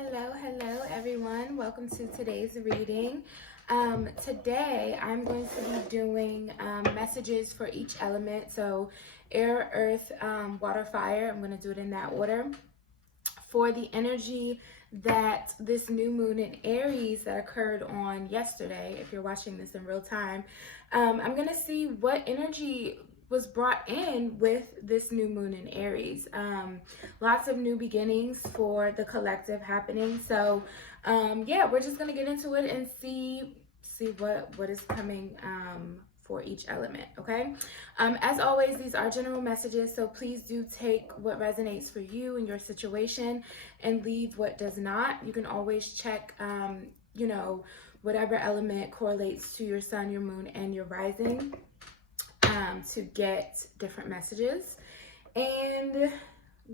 Hello everyone. Welcome to today's reading. Today I'm going to be doing messages for each element. So air, earth, water, fire. I'm going to do it in that order. For the energy that this new moon in Aries that occurred on yesterday, if you're watching this in real time, I'm going to see what energy was brought in with this new moon in Aries. Lots of new beginnings for the collective happening. So yeah, we're just gonna get into it and see what is coming for each element. Okay, as always, these are general messages, so please do take what resonates for you and your situation and leave what does not. You can always check whatever element correlates to your sun, your moon, and your rising to get different messages. And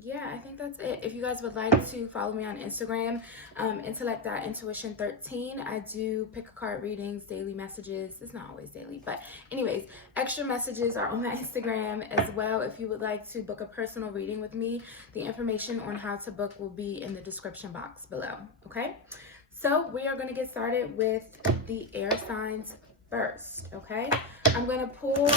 yeah, I think that's it. If you guys would like to follow me on Instagram, intellect.intuition13, I do pick a card readings, daily messages. It's not always daily, but anyways, extra messages are on my Instagram as well. If you would like to book a personal reading with me, the information on how to book will be in the description box below. Okay, so we are going to get started with the air signs first. Okay, I'm going to pull,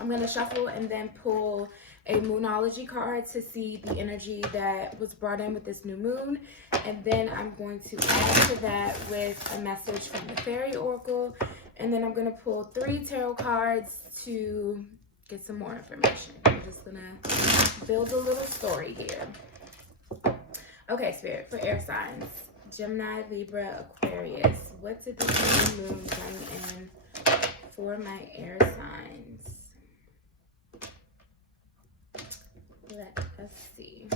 I'm going to shuffle and then pull a moonology card to see the energy that was brought in with this new moon. And then I'm going to add to that with a message from the fairy oracle. And then I'm going to pull 3 tarot cards to get some more information. I'm just going to build a little story here. Okay, Spirit, for air signs, Gemini, Libra, Aquarius, what did this new moon bring in for my air signs? Let us see.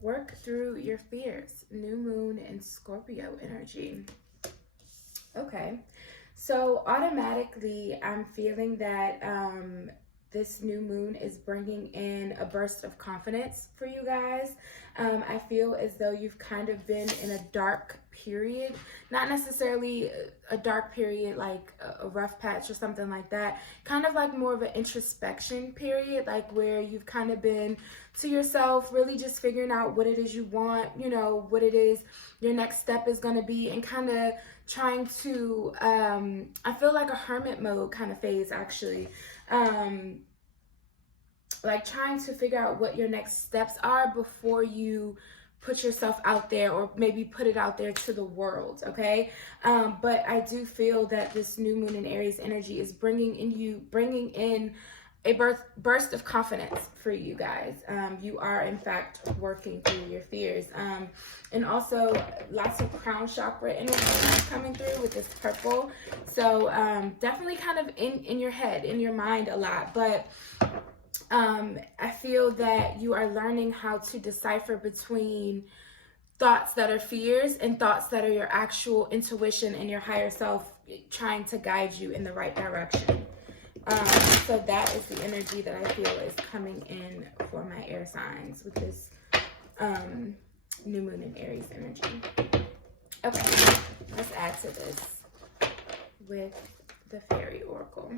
Work through your fears. New moon and Scorpio energy. Okay. So automatically I'm feeling that this new moon is bringing in a burst of confidence for you guys. I feel as though you've kind of been in a dark period, not necessarily a dark period like a rough patch or something like that, kind of like more of an introspection period, like where you've kind of been to yourself, really just figuring out what it is you want, what it is your next step is going to be, and kind of trying to I feel like a hermit mode kind of phase actually, like trying to figure out what your next steps are before you put yourself out there, or maybe put it out there to the world. Okay, but I do feel that this new moon in Aries energy is bringing in a burst of confidence for you guys. You are in fact working through your fears, and also lots of crown chakra energy coming through with this purple. So definitely kind of in your head, in your mind a lot, but I feel that you are learning how to decipher between thoughts that are fears and thoughts that are your actual intuition and your higher self trying to guide you in the right direction. So that is the energy that I feel is coming in for my air signs with this new moon in Aries energy. Okay, let's add to this with the fairy oracle.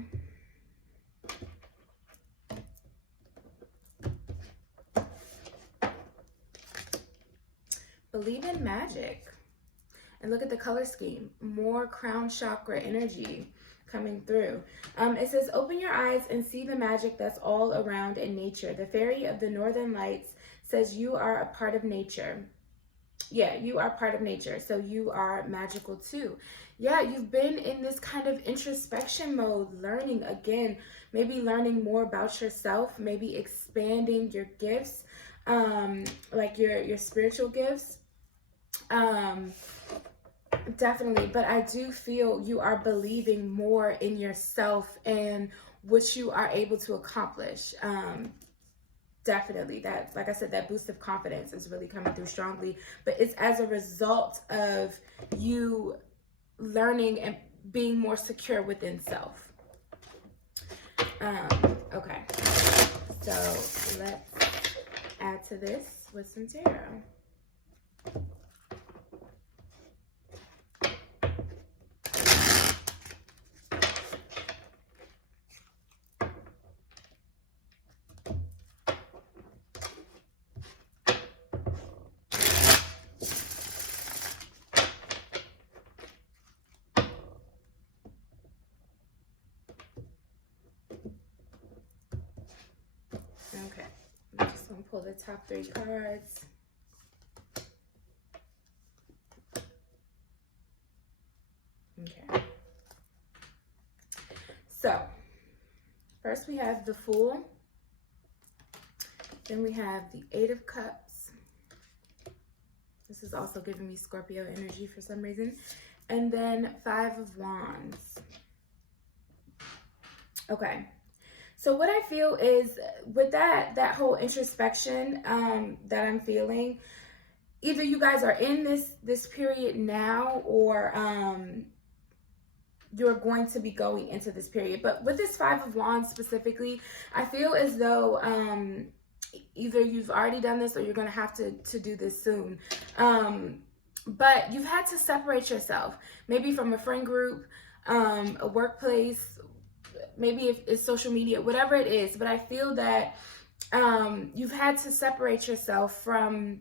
Believe in magic. And look at the color scheme. More crown chakra energy coming through. It says, open your eyes and see the magic that's all around in nature. The fairy of the northern lights says you are a part of nature. Yeah, you are part of nature, so you are magical too. Yeah, you've been in this kind of introspection mode, learning again, maybe learning more about yourself, maybe expanding your gifts, like your spiritual gifts. Definitely, but I do feel you are believing more in yourself and what you are able to accomplish. Definitely, that, like I said, that boost of confidence is really coming through strongly, but it's as a result of you learning and being more secure within self. Okay, so let's add to this with some tarot. Okay, I'm just gonna pull the top 3 cards. Okay. So, first we have the Fool. Then we have the 8 of Cups. This is also giving me Scorpio energy for some reason. And then 5 of Wands. Okay. So what I feel is with that whole introspection that I'm feeling, either you guys are in this period now, or you're going to be going into this period. But with this 5 of Wands specifically, I feel as though either you've already done this or you're going to have to do this soon. But you've had to separate yourself, maybe from a friend group, a workplace, maybe if it's social media, whatever it is. But I feel that you've had to separate yourself from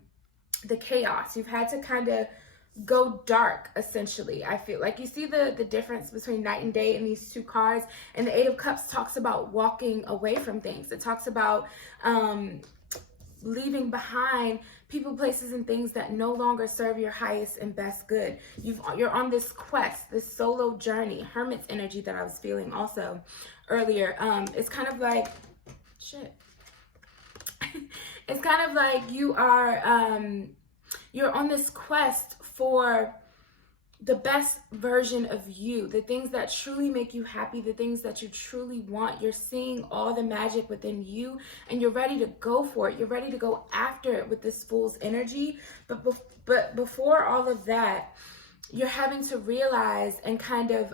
the chaos. You've had to kind of go dark, essentially. I feel like you see the difference between night and day in these 2 cards. And the 8 of Cups talks about walking away from things. It talks about leaving behind people, places, and things that no longer serve your highest and best good. You're on this quest, this solo journey, Hermit's energy that I was feeling also earlier. It's kind of like, shit. It's kind of like you are, you're on this quest for the best version of you, the things that truly make you happy, the things that you truly want. You're seeing all the magic within you and you're ready to go for it. You're ready to go after it with this Fool's energy. But before all of that, you're having to realize and kind of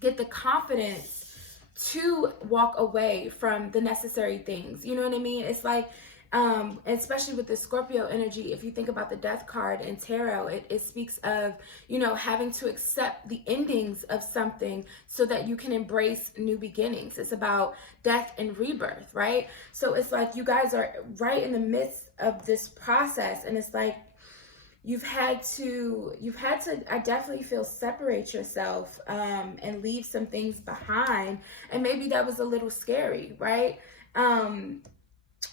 get the confidence to walk away from the necessary things. You know what I mean? It's like, especially with the Scorpio energy, if you think about the Death card in tarot, it speaks of, you know, having to accept the endings of something so that you can embrace new beginnings. It's about death and rebirth, right? So it's like you guys are right in the midst of this process, and it's like you've had to, I definitely feel, separate yourself and leave some things behind. And maybe that was a little scary, right?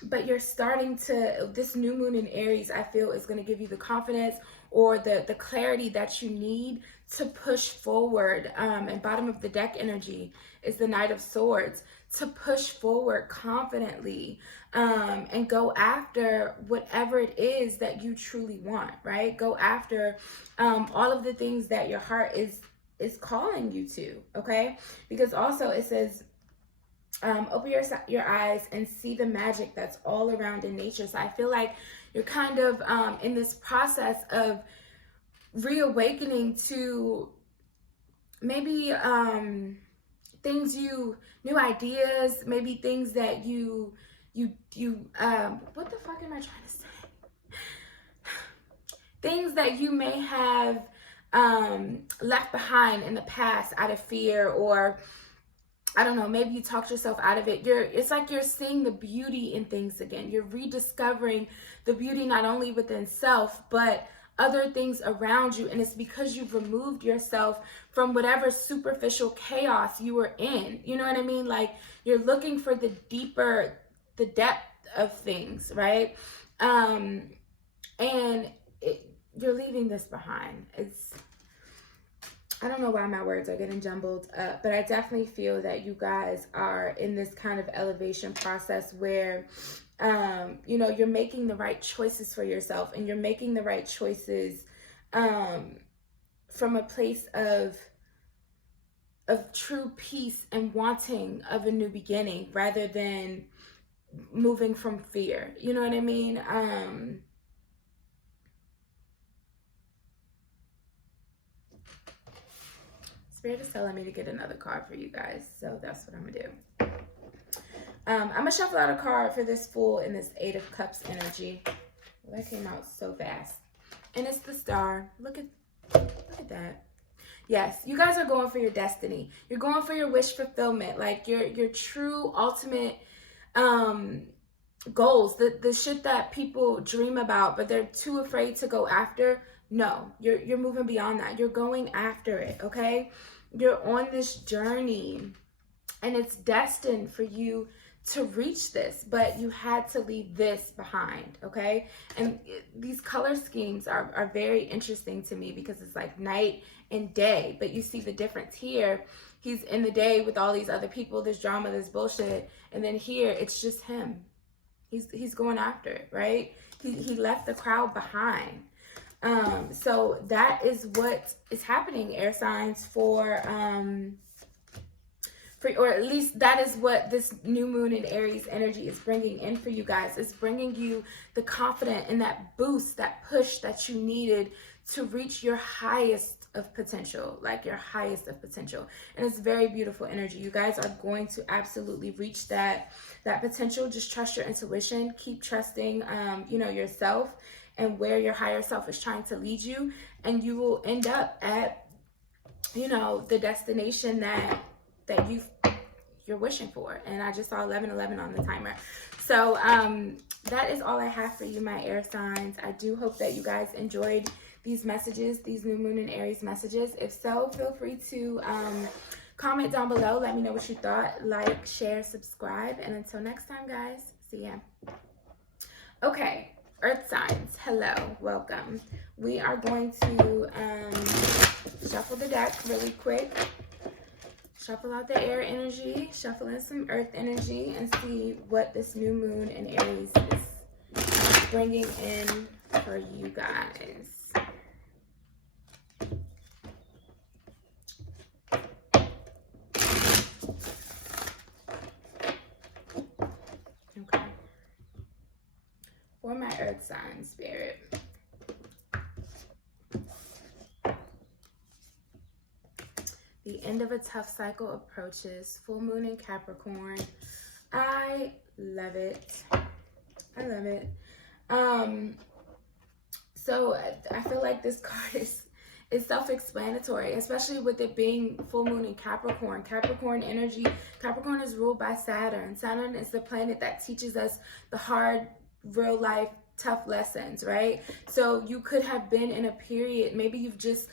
But you're starting to, this new moon in Aries, I feel, is going to give you the confidence or the clarity that you need to push forward. And bottom of the deck energy is the Knight of Swords, to push forward confidently and go after whatever it is that you truly want, right? Go after all of the things that your heart is calling you to, okay? Because also it says, open your eyes and see the magic that's all around in nature. So I feel like you're kind of in this process of reawakening to maybe things new ideas, maybe things that you what the fuck am I trying to say? Things that you may have left behind in the past out of fear, or I don't know, maybe you talked yourself out of it. It's like you're seeing the beauty in things again. You're rediscovering the beauty not only within self, but other things around you. And it's because you've removed yourself from whatever superficial chaos you were in. You know what I mean? Like, you're looking for the depth of things, right? And you're leaving this behind. I don't know why my words are getting jumbled up, but I definitely feel that you guys are in this kind of elevation process where, you know, you're making the right choices for yourself, and you're making the right choices from a place of true peace and wanting of a new beginning, rather than moving from fear. You know what I mean? Spirit is telling me to get another card for you guys, so that's what I'm gonna do. I'm gonna shuffle out a card for this Fool in this 8 of Cups energy. Well, that came out so fast. And it's the Star. Look at that. Yes, you guys are going for your destiny. You're going for your wish fulfillment, like your true ultimate goals, the shit that people dream about but they're too afraid to go after. No, you're moving beyond that. You're going after it, okay? You're on this journey, and it's destined for you to reach this, but you had to leave this behind, okay? And these color schemes are very interesting to me because it's like night and day, but you see the difference here. He's in the day with all these other people, this drama, this bullshit, and then here it's just him. He's going after it, right? He left the crowd behind. So that is what is happening, air signs, for or at least that is what this new moon in Aries energy is bringing in for you guys. It's bringing you the confidence and that boost, that push that you needed to reach your highest of potential, like your highest of potential. And it's very beautiful energy. You guys are going to absolutely reach that potential. Just trust your intuition. Keep trusting, yourself and where your higher self is trying to lead you. And you will end up at, the destination that you're wishing for. And I just saw 1111 on the timer. So that is all I have for you, my air signs. I do hope that you guys enjoyed these messages, these new moon and Aries messages. If so, feel free to comment down below. Let me know what you thought. Like, share, subscribe. And until next time, guys, see ya. Okay, earth signs, hello, welcome. We are going to shuffle the deck really quick. Shuffle out the air energy, shuffle in some earth energy, and see what this new moon in Aries is bringing in for you guys. Okay. For my earth sign, spirit. The end of a tough cycle approaches. Full moon in Capricorn. I love it. I love it. So I feel like this card is self-explanatory, especially with it being full moon in Capricorn. Capricorn energy. Capricorn is ruled by Saturn. Saturn is the planet that teaches us the hard, real life, tough lessons, right? So you could have been in a period, maybe you've just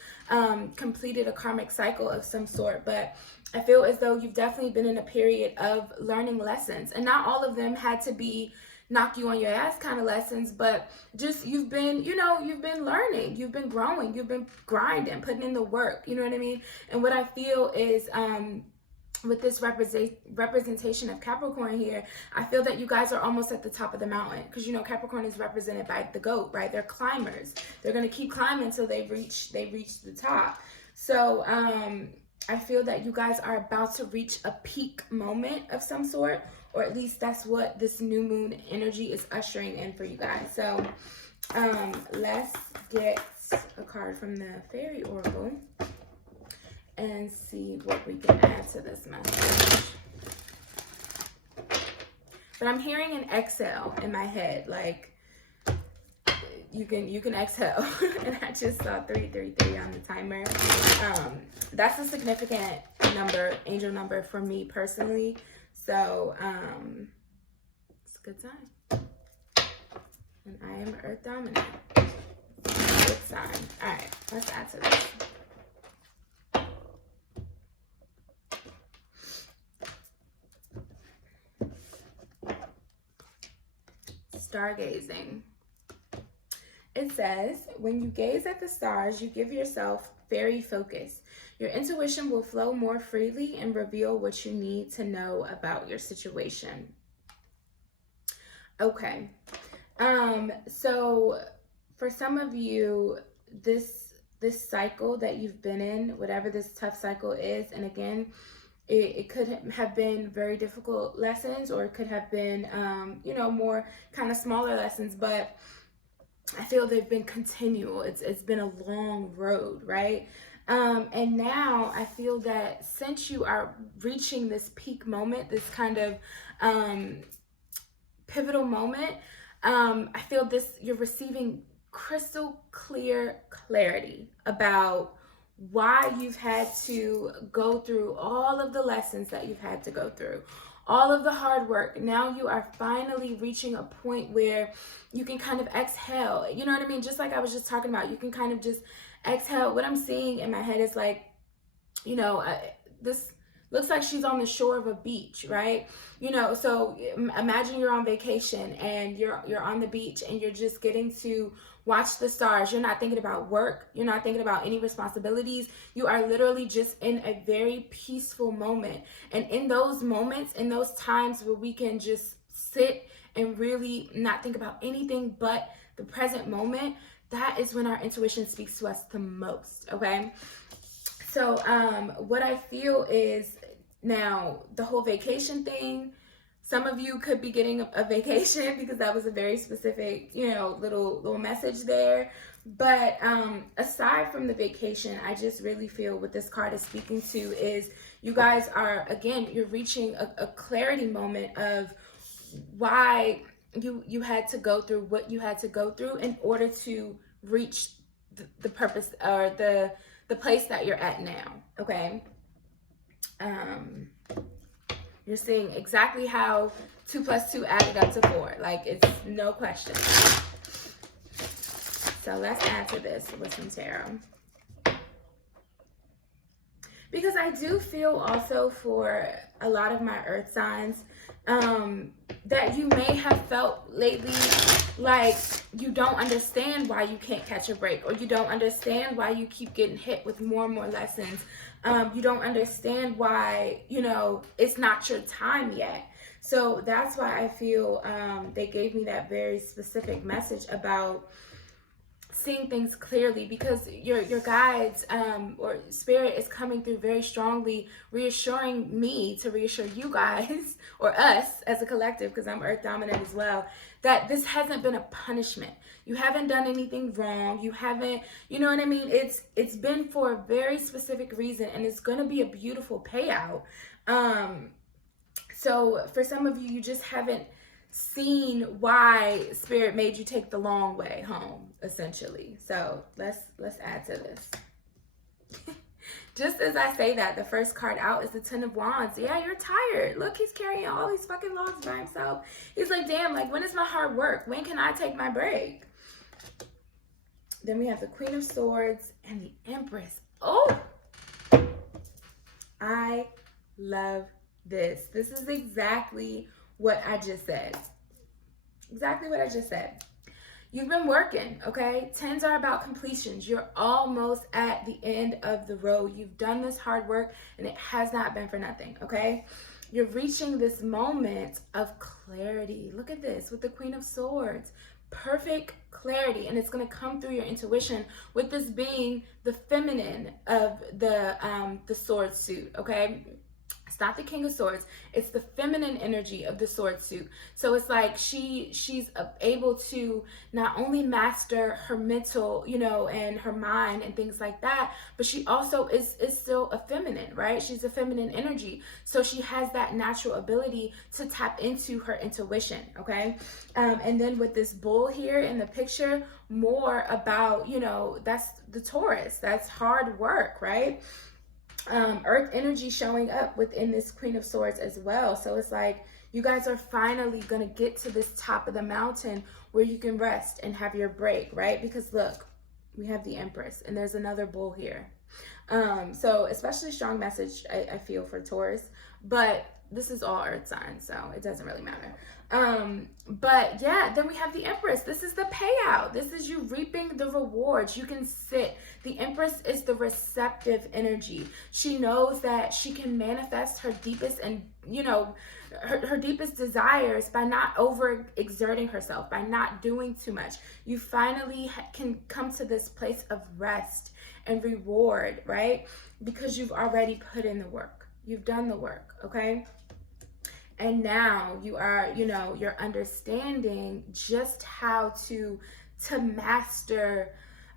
completed a karmic cycle of some sort, but I feel as though you've definitely been in a period of learning lessons, and not all of them had to be knock you on your ass kind of lessons, but just you've been learning, you've been growing, you've been grinding, putting in the work, you know what I mean? And what I feel is with this representation of Capricorn here, I feel that you guys are almost at the top of the mountain, because Capricorn is represented by the goat, right? They're climbers. They're going to keep climbing until they reach the top. So I feel that you guys are about to reach a peak moment of some sort, or at least that's what this new moon energy is ushering in for you guys. So let's get a card from the Fairy Oracle and see what we can add to this message. But I'm hearing an exhale in my head, like you can exhale. And I just saw 333 on the timer. That's a significant number, angel number for me personally. So it's a good sign. And I am Earth dominant. Good sign. All right, let's add to this. Stargazing. It says, when you gaze at the stars, you give yourself fairy focus. Your intuition will flow more freely and reveal what you need to know about your situation. Okay. So for some of you, this cycle that you've been in, whatever this tough cycle is, and again, it could have been very difficult lessons, or it could have been, more kind of smaller lessons, but I feel they've been continual. It's been a long road, right? And now I feel that since you are reaching this peak moment, this kind of pivotal moment, I feel you're receiving crystal clear clarity about why you've had to go through all of the lessons that you've had to go through, all of the hard work. Now you are finally reaching a point where you can kind of exhale. You know what I mean? Just like I was just talking about, you can kind of just exhale. What I'm seeing in my head is like, this looks like she's on the shore of a beach, right? You know, so imagine you're on vacation and you're on the beach and you're just getting to watch the stars. You're not thinking about work. You're not thinking about any responsibilities. You are literally just in a very peaceful moment. And in those moments, in those times where we can just sit and really not think about anything but the present moment, that is when our intuition speaks to us the most, okay? So what I feel is, now the whole vacation thing, some of you could be getting a vacation because that was a very specific, you know, little message there. But aside from the vacation, I just really feel what this card is speaking to is you guys are, again, you're reaching a clarity moment of why you had to go through what you had to go through in order to reach the purpose or the place that you're at now, okay? You're seeing exactly how 2 + 2 added up to 4. Like, it's no question. So let's add to this with some tarot. Because I do feel also for a lot of my earth signs that you may have felt lately like you don't understand why you can't catch a break, or you don't understand why you keep getting hit with more and more lessons. You don't understand why, you know, it's not your time yet. So that's why I feel they gave me that very specific message about seeing things clearly, because your guides or spirit is coming through very strongly, reassuring me to reassure you guys or us as a collective, because I'm earth dominant as well, that this hasn't been a punishment. You haven't done anything wrong. You haven't, you know what I mean? It's been for a very specific reason, and it's going to be a beautiful payout. So for some of you, you just haven't seen why spirit made you take the long way home, essentially. So let's add to this. Just as I say that, the first card out is the 10 of Wands. Yeah, you're tired. Look, he's carrying all these fucking logs by himself. He's like, damn, like, when is my hard work? When can I take my break? Then we have the Queen of Swords and the Empress. Oh, I love this. This is exactly what I just said. Exactly what I just said. You've been working, okay? 10s are about completions. You're almost at the end of the road. You've done this hard work, and it has not been for nothing, okay? You're reaching this moment of clarity. Look at this with the Queen of Swords. Perfect clarity, and it's going to come through your intuition, with this being the feminine of the sword suit, okay? It's not the King of Swords. It's the feminine energy of the sword suit. So it's like she's able to not only master her mental, you know, and her mind and things like that, but she also is still a feminine, right? She's a feminine energy. So she has that natural ability to tap into her intuition, okay? And then with this bull here in the picture, more about, you know, that's the Taurus. That's hard work, right? Earth energy showing up within this Queen of Swords as well. So it's like you guys are finally going to get to this top of the mountain where you can rest and have your break, right? Because look, we have the Empress and there's another bull here. So especially strong message, I feel, for Taurus, but this is all earth signs, so it doesn't really matter. But yeah, then we have the Empress. This is the payout. This is you reaping the rewards. You can sit. The Empress is the receptive energy. She knows that she can manifest her deepest and, you know, her deepest desires by not overexerting herself, by not doing too much. You finally can come to this place of rest and reward, right? Because you've already put in the work. You've done the work, okay? And now you are, you know, you're understanding just how to master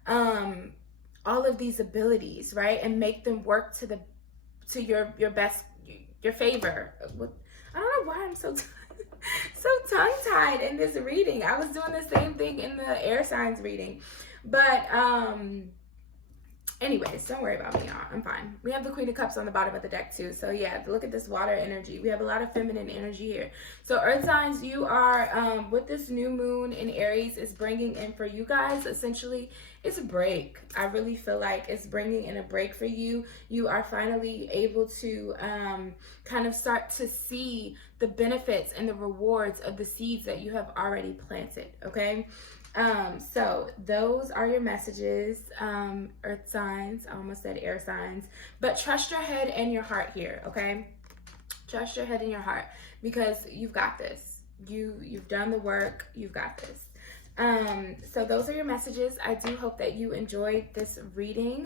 all of these abilities, right? And make them work to your best, your favor. I don't know why I'm so tongue-tied in this reading. I was doing the same thing in the air signs reading. But Anyways, don't worry about me, y'all. I'm fine. We have the Queen of Cups on the bottom of the deck too. So yeah, look at this water energy. We have a lot of feminine energy here. So earth signs, you are, with this new moon in Aries, is bringing in for you guys, essentially, it's a break. I really feel like it's bringing in a break for you. You are finally able to kind of start to see the benefits and the rewards of the seeds that you have already planted, okay? So those are your messages, earth signs. I almost said air signs, but trust your head and your heart here, okay? Trust your head and your heart, because you've got this. You've done the work. You've got this. So those are your messages. I do hope that you enjoyed this reading.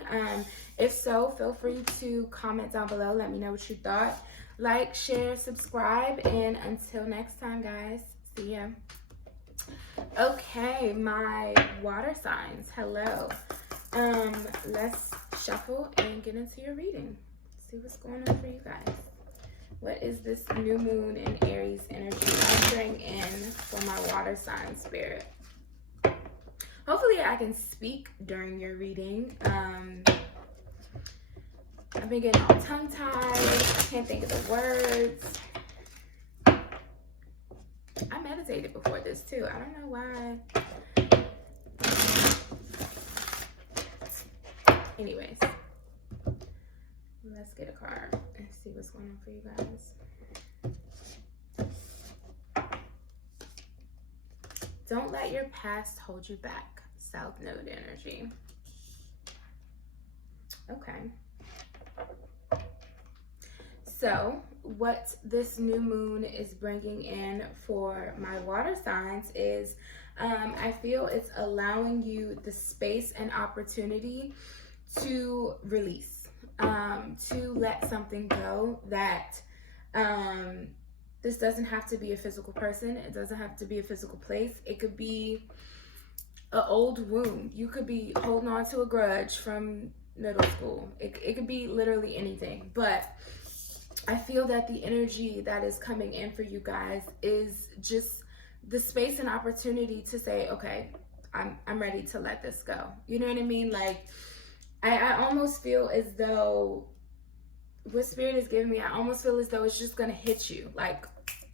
If so, feel free to comment down below. Let me know what you thought. Like, share, subscribe, and until next time, guys, see ya. Okay, my water signs, hello. Let's shuffle and get into your reading. See what's going on for you guys. What is this new moon in Aries energy ushering in for my water sign spirit? Hopefully I can speak during your reading. I've been getting all tongue-tied. I can't think of the words. I meditated before this too. I don't know why. Anyways, let's get a card and see what's going on for you guys. Don't let your past hold you back. South Node energy. Okay. So what this new moon is bringing in for my water signs is I feel it's allowing you the space and opportunity to release, to let something go, that this doesn't have to be a physical person. It doesn't have to be a physical place. It could be an old wound. You could be holding on to a grudge from middle school. It could be literally anything. But I feel that the energy that is coming in for you guys is just the space and opportunity to say, okay, I'm ready to let this go. You know what I mean? Like, I almost feel as though what Spirit is giving me, I almost feel as though it's just gonna hit you, like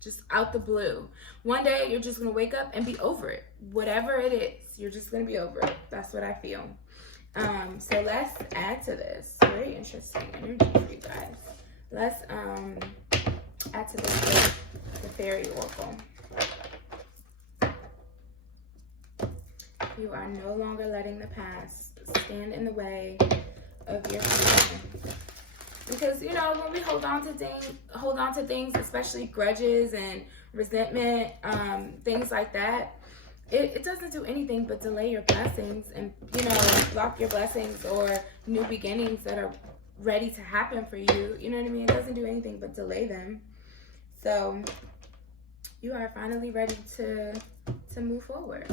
just out the blue. One day you're just gonna wake up and be over it. Whatever it is, you're just gonna be over it. That's what I feel. So let's add to this. Very interesting energy for you guys. Let's add to this with the Fairy Oracle. You are no longer letting the past stand in the way of your future. Because, you know, when we hold on to things, especially grudges and resentment, things like that, it doesn't do anything but delay your blessings and, you know, block your blessings or new beginnings that are ready to happen for you. You know what I mean? It doesn't do anything but delay them. So you are finally ready to move forward.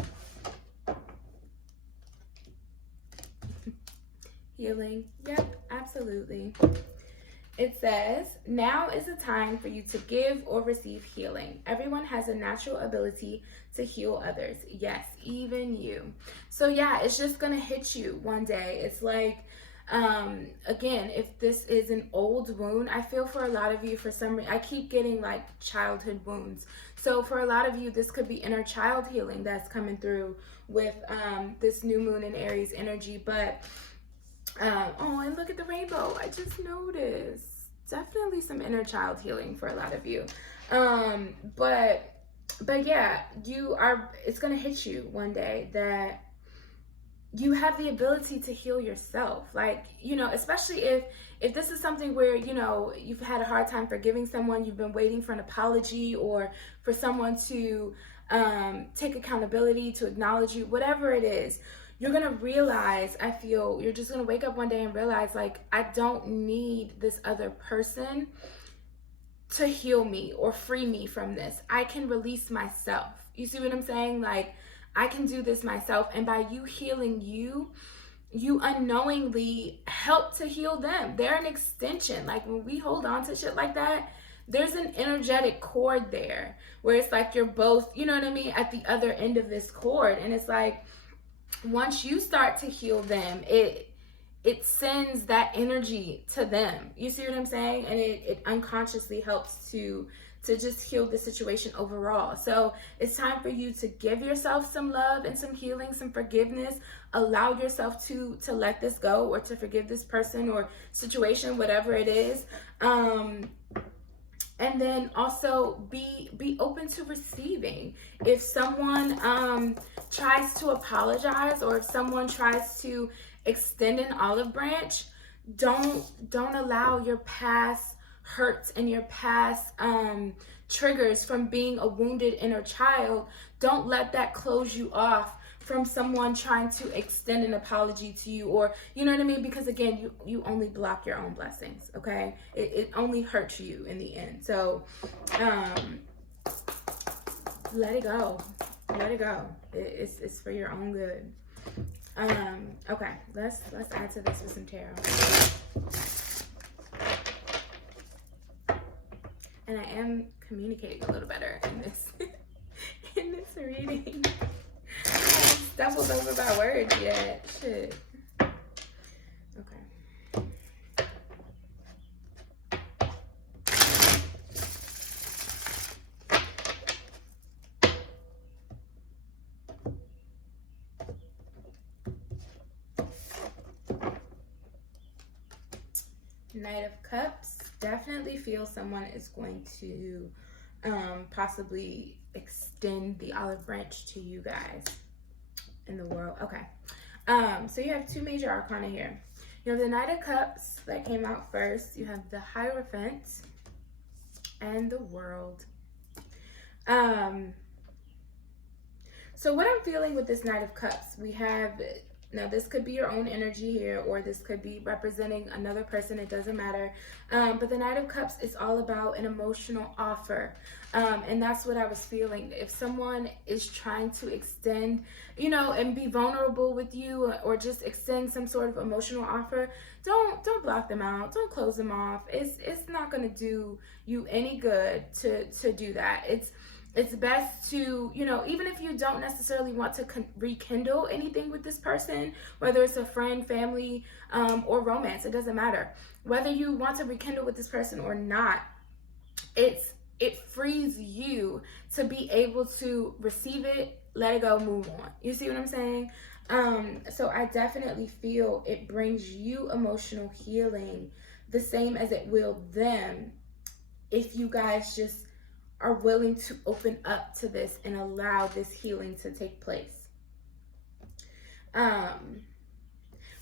Healing. Yep, absolutely. It says, now is the time for you to give or receive healing. Everyone has a natural ability to heal others. Yes, even you. So yeah, it's just gonna hit you one day. It's like, again, if this is an old wound, I feel for a lot of you, for some reason, I keep getting like childhood wounds. So for a lot of you, this could be inner child healing that's coming through with this new moon in Aries energy. But oh, and look at the rainbow. I just noticed. Definitely some inner child healing for a lot of you. But yeah, it's going to hit you one day that you have the ability to heal yourself. Like, you know, especially if this is something where, you know, you've had a hard time forgiving someone, you've been waiting for an apology or for someone to take accountability, to acknowledge you, whatever it is. You're going to realize, I feel, you're just going to wake up one day and realize, like, I don't need this other person to heal me or free me from this. I can release myself. You see what I'm saying? Like, I can do this myself. And by you healing you, you unknowingly help to heal them. They're an extension. Like, when we hold on to shit like that, there's an energetic cord there where it's like you're both, you know what I mean, at the other end of this cord. And it's like, once you start to heal them, it sends that energy to them. You see what I'm saying? And it unconsciously helps to just heal the situation overall. So it's time for you to give yourself some love and some healing, some forgiveness. Allow yourself to let this go, or to forgive this person or situation, whatever it is. And then also be open to receiving. If someone tries to apologize, or if someone tries to extend an olive branch, don't allow your past hurts and your past triggers from being a wounded inner child. Don't let that close you off from someone trying to extend an apology to you, or you know what I mean? Because again, you only block your own blessings, okay? It only hurts you in the end. So let it go. Let it go. It's for your own good. Okay, let's add to this with some tarot. And I am communicating a little better in this in this reading. I haven't stumbled over my words yet. Shit. Okay. Knight of Cups. Definitely feel someone is going to possibly extend the olive branch to you guys in the world. Okay. So you have two major arcana here. You have the Knight of Cups that came out first. You have the Hierophant and the World. So what I'm feeling with this Knight of Cups, we have, now this could be your own energy here, or this could be representing another person. It doesn't matter. But the Knight of Cups is all about an emotional offer. And that's what I was feeling. If someone is trying to extend, you know, and be vulnerable with you, or just extend some sort of emotional offer, don't block them out. Don't close them off. It's not going to do you any good to do that. It's best to, you know, even if you don't necessarily want to rekindle anything with this person, whether it's a friend, family, or romance, it doesn't matter. Whether you want to rekindle with this person or not, it frees you to be able to receive it, let it go, move on. You see what I'm saying? So I definitely feel it brings you emotional healing the same as it will them, if you guys just are willing to open up to this and allow this healing to take place.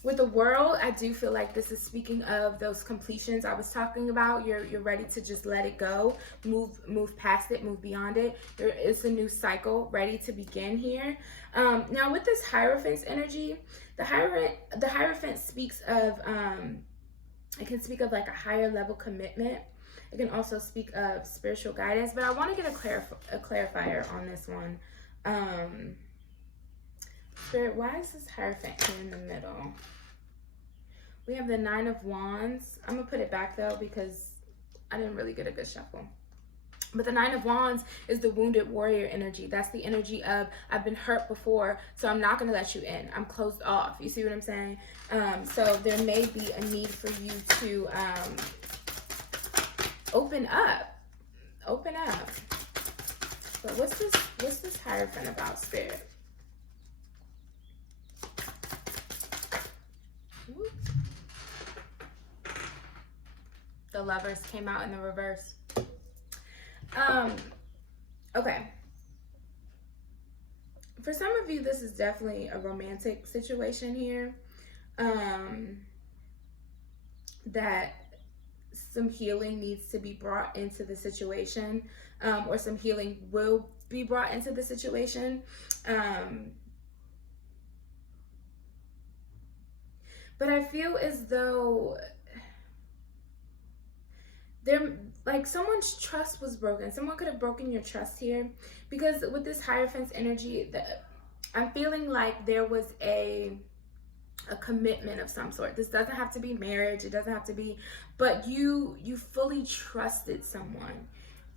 With the World, I do feel like this is speaking of those completions I was talking about. You're ready to just let it go, move past it, move beyond it. There is a new cycle ready to begin here. Now with this Hierophant's energy, the Hierophant speaks of, it can speak of like a higher level commitment. It can also speak of spiritual guidance, but I want to get a clarifier on this one. Spirit, why is this Hierophant here in the middle? We have the Nine of Wands. I'm going to put it back though, because I didn't really get a good shuffle. But the Nine of Wands is the wounded warrior energy. That's the energy of, I've been hurt before, so I'm not going to let you in. I'm closed off. You see what I'm saying? So there may be a need for you to open up. Open up. But what's this Hierophant about, Spirit? Ooh. The Lovers came out in the reverse. Okay. For some of you, this is definitely a romantic situation here. That some healing needs to be brought into the situation, or some healing will be brought into the situation. But I feel as though like someone's trust was broken. Someone could have broken your trust here, because with this Hierophant's energy, I'm feeling like there was a commitment of some sort. This doesn't have to be marriage. It doesn't have to be, but you fully trusted someone.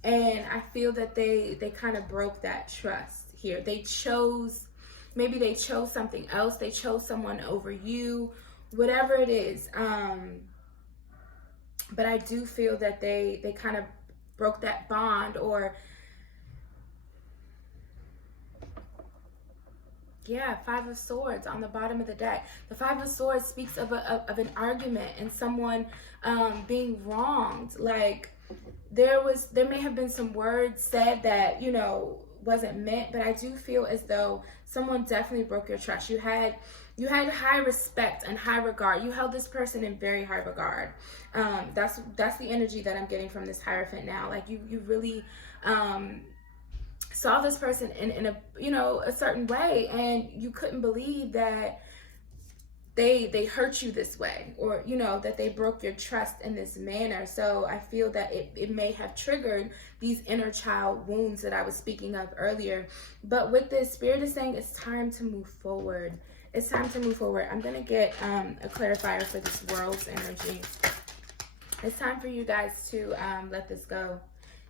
And I feel that they kind of broke that trust here. Maybe they chose something else. They chose someone over you, whatever it is. But I do feel that they kind of broke that bond, or yeah, Five of Swords on the bottom of the deck. The Five of Swords speaks of an argument and someone being wronged. Like there may have been some words said that, you know, wasn't meant, but I do feel as though someone definitely broke your trust. You had high respect and high regard. You held this person in very high regard. That's the energy that I'm getting from this Hierophant now. Like you really saw this person in a, you know, a certain way, and you couldn't believe that they hurt you this way, or, you know, that they broke your trust in this manner. So I feel that it may have triggered these inner child wounds that I was speaking of earlier. But with this, Spirit is saying it's time to move forward. It's time to move forward. I'm going to get a clarifier for this world's energy. It's time for you guys to let this go.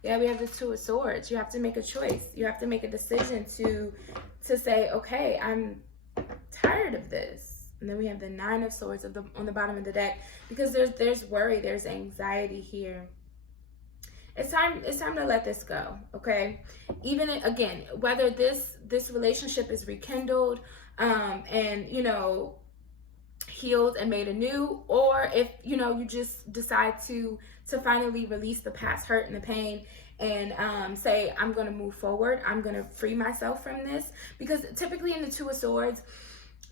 Yeah, we have the Two of Swords. You have to make a choice. You have to make a decision to say, okay, I'm tired of this. And then we have the Nine of Swords on the bottom of the deck, because there's worry, there's anxiety here. It's time to let this go, okay? Even again, whether this relationship is rekindled and, you know, healed and made anew, or if, you know, you just decide to finally release the past hurt and the pain and say, I'm going to move forward. I'm going to free myself from this. Because typically in the Two of Swords,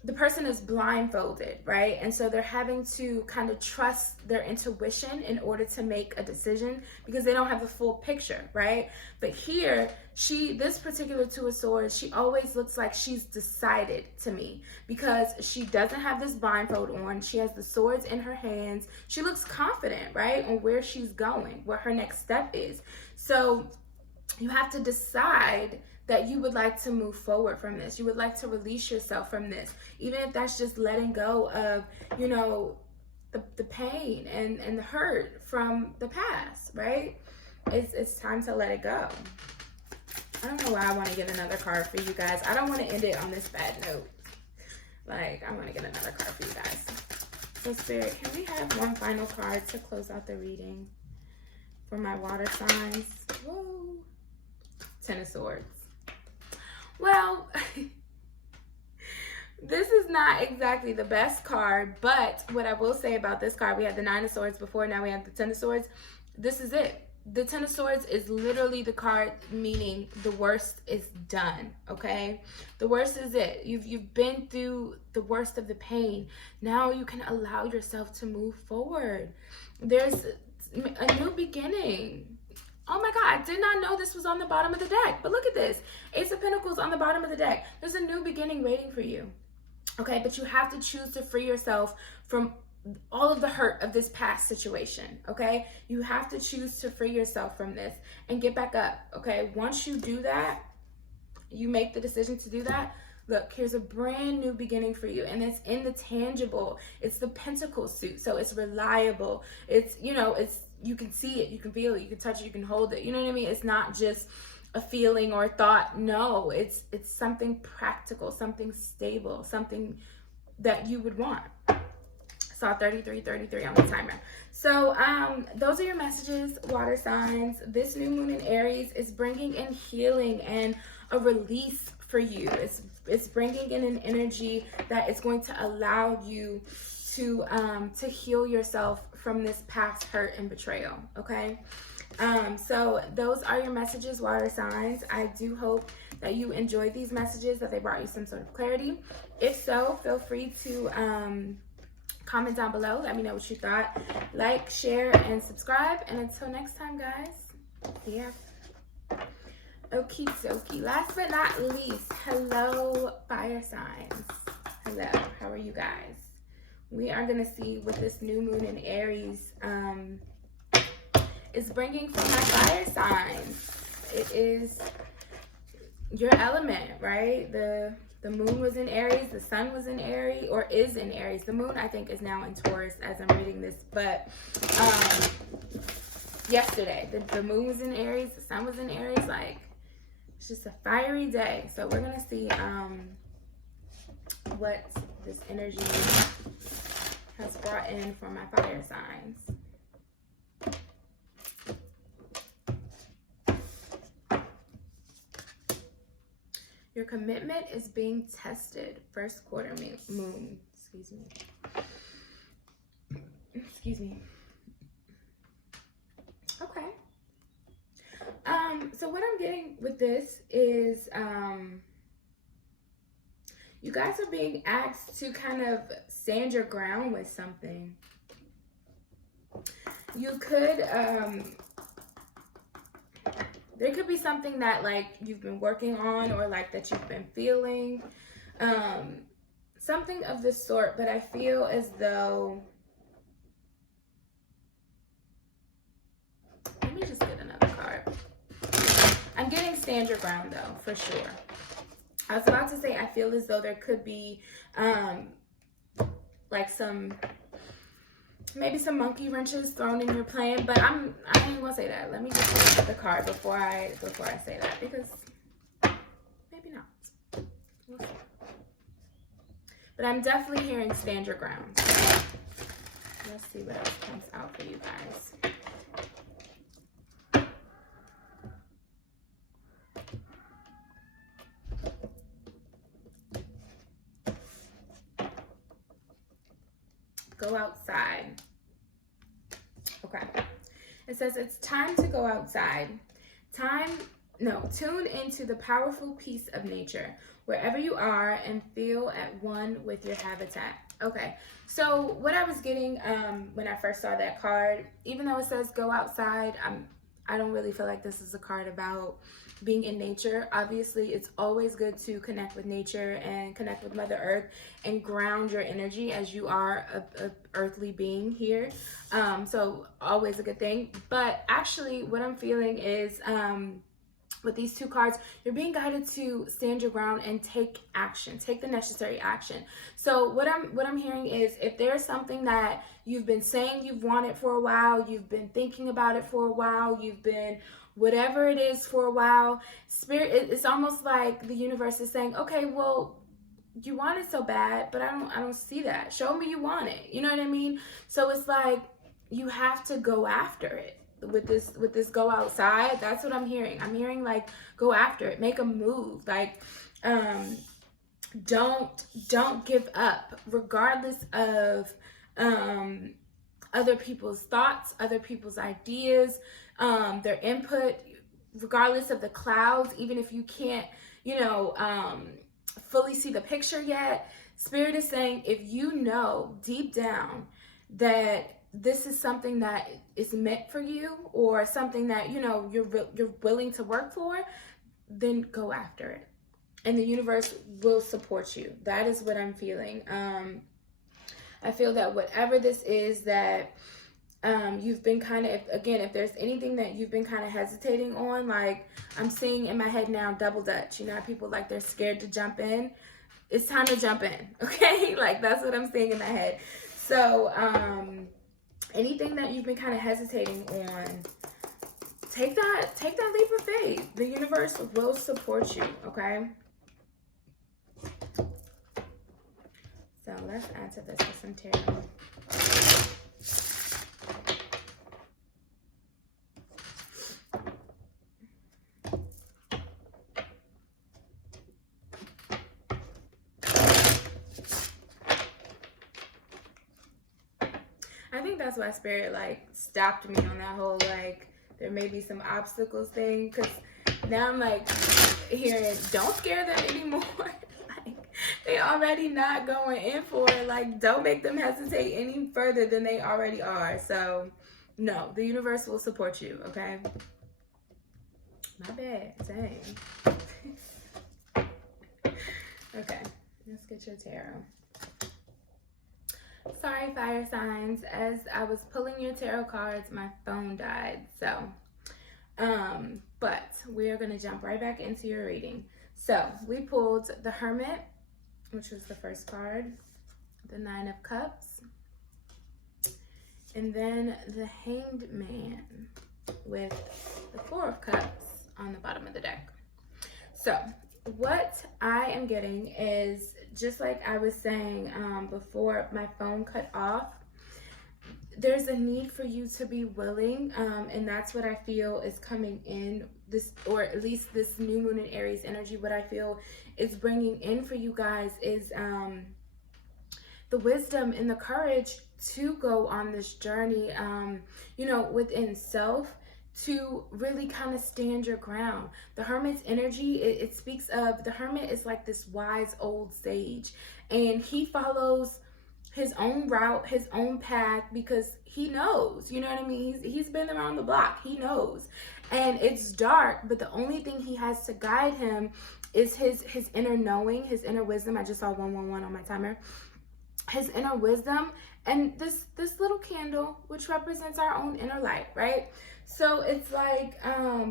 the person is blindfolded, right? And so they're having to kind of trust their intuition in order to make a decision, because they don't have the full picture, right? But here, this particular Two of Swords, she always looks like she's decided to me, because she doesn't have this blindfold on. She has the swords in her hands. She looks confident, right, on where she's going, what her next step is. So you have to decide that you would like to move forward from this. You would like to release yourself from this, even if that's just letting go of, you know, the pain and the hurt from the past, right? It's time to let it go. I don't know why I want to get another card for you guys. I don't want to end it on this bad note. Like, I want to get another card for you guys. So Spirit, can we have one final card to close out the reading for my water signs? Whoa. Ten of Swords. Well, this is not exactly the best card, but what I will say about this card, we had the Nine of Swords before, now we have the Ten of Swords. This is it. The Ten of Swords is literally the card meaning the worst is done, okay? The worst is it. You've been through the worst of the pain. Now you can allow yourself to move forward. There's a new beginning. Oh my God, I did not know this was on the bottom of the deck. But look at this. Ace of Pentacles on the bottom of the deck. There's a new beginning waiting for you. Okay, but you have to choose to free yourself from all of the hurt of this past situation. Okay, you have to choose to free yourself from this and get back up. Okay, once you do that, you make the decision to do that. Look, here's a brand new beginning for you, and it's in the tangible. It's the Pentacle suit, so it's reliable. It's, you know, you can see it, you can feel it, you can touch it, you can hold it. You know what I mean? It's not just a feeling or a thought. No, it's something practical, something stable, something that you would want. Saw 33 on the timer. So those are your messages, water signs. This new moon in Aries is bringing in healing and a release for you. It's bringing in an energy that is going to allow you to heal yourself from this past hurt and betrayal. Okay, so those are your messages, water signs. I do hope that you enjoyed these messages, that they brought you some sort of clarity. If so, feel free to comment down below. Let me know what you thought. Like, share, and subscribe. And until next time, guys. Yeah. Okie dokie. Last but not least, hello, fire signs. Hello. How are you guys? We are going to see what this new moon in Aries is bringing for my fire signs. It is your element, right? The moon was in Aries, the sun was in Aries, or is in Aries. The moon, I think, is now in Taurus as I'm reading this. But yesterday, the moon was in Aries, the sun was in Aries. Like, it's just a fiery day. So we're going to see what this energy has brought in for my fire signs. Your commitment is being tested. First quarter moon. Excuse me. Excuse me. Okay. So what I'm getting with this is you guys are being asked to kind of stand your ground with something. You could there could be something that like you've been working on or like that you've been feeling. Something of this sort, but I feel as though, let me just get another card. I'm getting stand your ground though, for sure. I was about to say I feel as though there could be like maybe some monkey wrenches thrown in your plan, but I ain't gonna say that. Let me just look at the card before I say that, because maybe not. We'll see. But I'm definitely hearing stand your ground. Let's see what else comes out for you guys. Go outside. Okay. It says it's time to go outside. Tune into the powerful peace of nature, wherever you are, and feel at one with your habitat. Okay. So what I was getting when I first saw that card, even though it says go outside, I don't really feel like this is a card about being in nature. Obviously, it's always good to connect with nature and connect with Mother Earth and ground your energy, as you are a earthly being here. So always a good thing. But actually, what I'm feeling is with these two cards, you're being guided to stand your ground and take action, take the necessary action. So what I'm hearing is, if there's something that you've been saying you've wanted for a while, you've been thinking about it for a while, you've been whatever it is for a while, Spirit, it's almost like the universe is saying, okay, well, you want it so bad, but I don't see that. Show me you want it. You know what I mean? So it's like you have to go after it. With this go outside, that's what I'm hearing. I'm hearing like go after it, make a move. Like don't give up, regardless of other people's thoughts, other people's ideas, their input, regardless of the clouds, even if you can't, fully see the picture yet. Spirit is saying, if you know deep down that this is something that is meant for you, or something that you're willing to work for, then go after it, and the universe will support you. That is what I'm feeling. I feel that whatever this is that you've been kind of, again, if there's anything that you've been kind of hesitating on, like I'm seeing in my head now, double dutch. You know how people like they're scared to jump in? It's time to jump in, okay? Like that's what I'm seeing in my head. So anything that you've been kind of hesitating on, take that leap of faith. The universe will support you, okay? So let's add to this with some tarot. I think that's why Spirit like stopped me on that whole like there may be some obstacles thing, because now I'm like hearing don't scare them anymore. Like they already not going in for it. Like don't make them hesitate any further than they already are. So no, the universe will support you, okay? My bad, dang. Okay, let's get your tarot. Sorry, fire signs. As I was pulling your tarot cards, my phone died. So, but we are going to jump right back into your reading. So, we pulled the Hermit, which was the first card, the Nine of Cups, and then the Hanged Man with the Four of Cups on the bottom of the deck. So, what I am getting is, just like I was saying before my phone cut off, there's a need for you to be willing, and that's what I feel is coming in this, or at least this new moon in Aries energy. What I feel is bringing in for you guys is the wisdom and the courage to go on this journey, within self, to really kind of stand your ground. The Hermit's energy, it speaks of, the Hermit is like this wise old sage, and he follows his own route, his own path, because he knows, you know what I mean? He's been around the block, he knows. And it's dark, but the only thing he has to guide him is his inner knowing, his inner wisdom. I just saw 111 on my timer. His inner wisdom, and this little candle, which represents our own inner light, right? So it's like,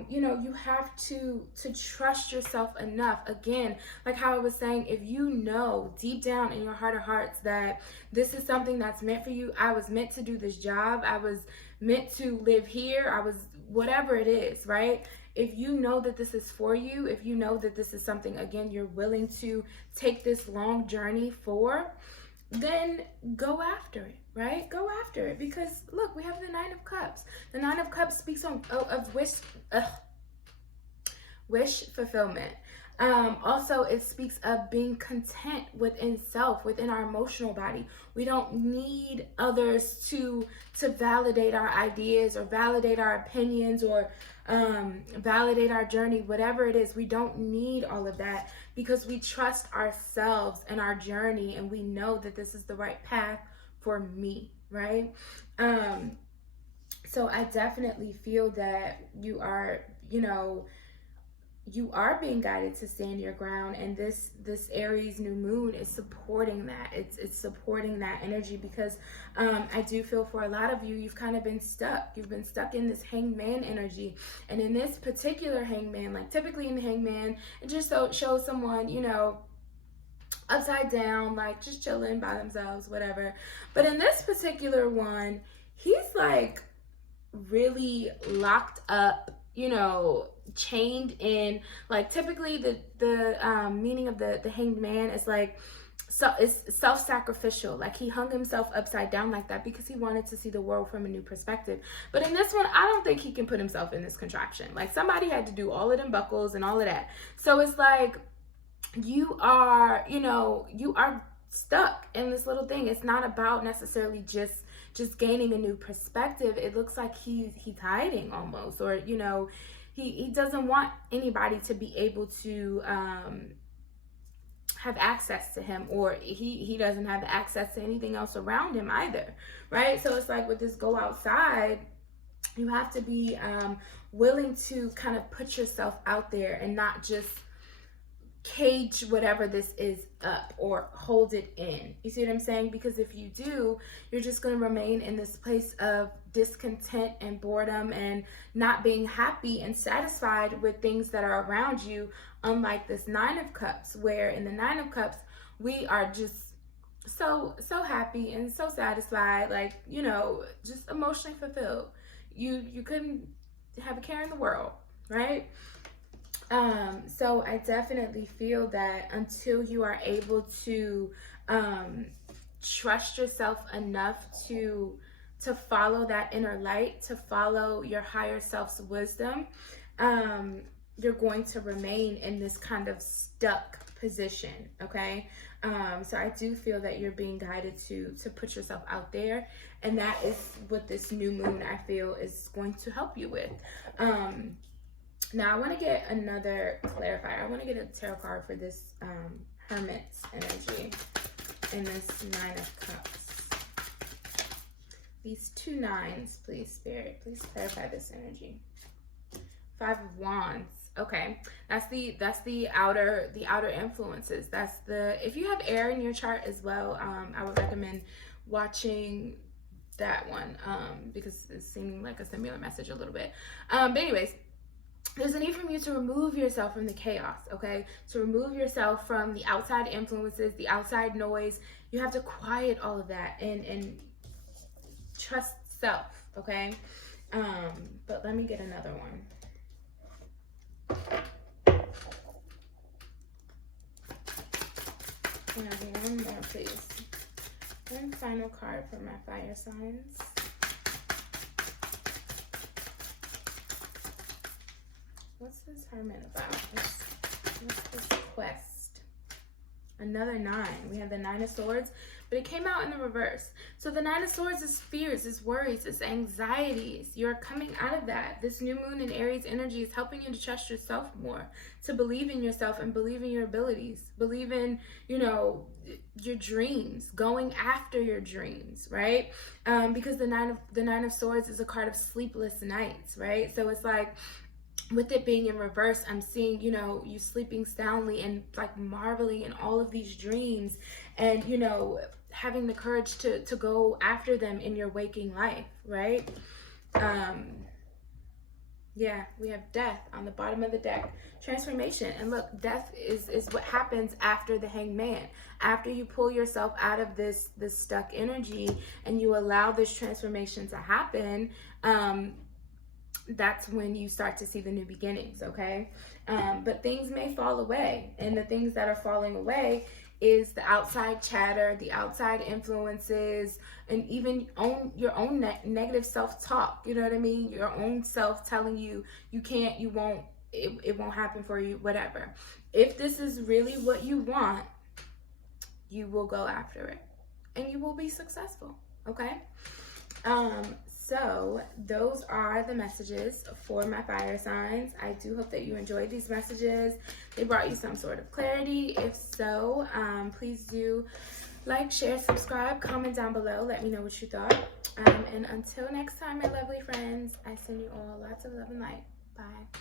you have to trust yourself enough. Again, like how I was saying, if you know deep down in your heart of hearts that this is something that's meant for you, I was meant to do this job, I was meant to live here, I was whatever it is, right? If you know that this is for you, if you know that this is something, again, you're willing to take this long journey for, then go after it, right? Go after it, because look, we have the Nine of Cups. The Nine of Cups speaks of wish fulfillment. Also, it speaks of being content within self, within our emotional body. We don't need others to validate our ideas or validate our opinions or validate our journey, whatever it is. We don't need all of that, because we trust ourselves and our journey, and we know that this is the right path for me, right? So I definitely feel that you are being guided to stand your ground, and this Aries new moon is supporting that. It's supporting that energy, because I do feel for a lot of you, you've kind of been stuck. You've been stuck in this hangman energy, and in this particular hangman, like typically in the hangman, it just shows someone, upside down, like just chilling by themselves, whatever. But in this particular one, he's like really locked up, chained in. Like typically the meaning of the hanged man is like, so it's self-sacrificial. Like he hung himself upside down like that because he wanted to see the world from a new perspective. But in this one, I don't think he can put himself in this contraption. Like somebody had to do all of them buckles and all of that. So it's like you are stuck in this little thing. It's not about necessarily just gaining a new perspective. It looks like he's hiding almost, or he doesn't want anybody to be able to have access to him, or he doesn't have access to anything else around him either, right? So it's like with this go outside, you have to be willing to kind of put yourself out there and not just cage whatever this is up or hold it in. You see what I'm saying? Because if you do, you're just going to remain in this place of discontent and boredom and not being happy and satisfied with things that are around you, unlike this Nine of Cups, where in the Nine of Cups we are just so happy and so satisfied, like just emotionally fulfilled. You couldn't have a care in the world, right? So I definitely feel that until you are able to trust yourself enough to follow that inner light, to follow your higher self's wisdom, you're going to remain in this kind of stuck position, okay? So I do feel that you're being guided to put yourself out there, and that is what this new moon, I feel, is going to help you with. Now I want to get another clarifier. I want to get a tarot card for this Hermit's energy and this Nine of Cups. These two nines, please, Spirit. Please clarify this energy. Five of Wands. Okay, that's the outer influences. That's if you have air in your chart as well, I would recommend watching that one because it's seeming like a similar message a little bit. But anyways, there's a need for you to remove yourself from the chaos, okay? To remove yourself from the outside influences, the outside noise. You have to quiet all of that and trust self, okay? But let me get another one. Can I have one more, please? One final card for my fire signs. What's this Hermit about? What's this quest? Another 9. We have the 9 of Swords, but it came out in the reverse. So the 9 of Swords is fears, is worries, is anxieties. You're coming out of that. This new moon in Aries energy is helping you to trust yourself more, to believe in yourself and believe in your abilities, believe in, you know, your dreams, going after your dreams, right? Because the nine of Swords is a card of sleepless nights, right? So it's like, with it being in reverse, I'm seeing, you know, you sleeping soundly and like marveling in all of these dreams and, you know, having the courage to go after them in your waking life, right? Yeah, we have Death on the bottom of the deck. Transformation. And look, death is what happens after the Hangman. After you pull yourself out of this stuck energy and you allow this transformation to happen, that's when you start to see the new beginnings, okay? But things may fall away, and the things that are falling away is the outside chatter, the outside influences, and even your own negative self-talk, you know what I mean? Your own self telling you, you can't, you won't, it won't happen for you, whatever. If this is really what you want, you will go after it, and you will be successful, okay? So those are the messages for my fire signs. I do hope that you enjoyed these messages. They brought you some sort of clarity. If so, please do like, share, subscribe, comment down below. Let me know what you thought. And until next time, my lovely friends, I send you all lots of love and light. Bye.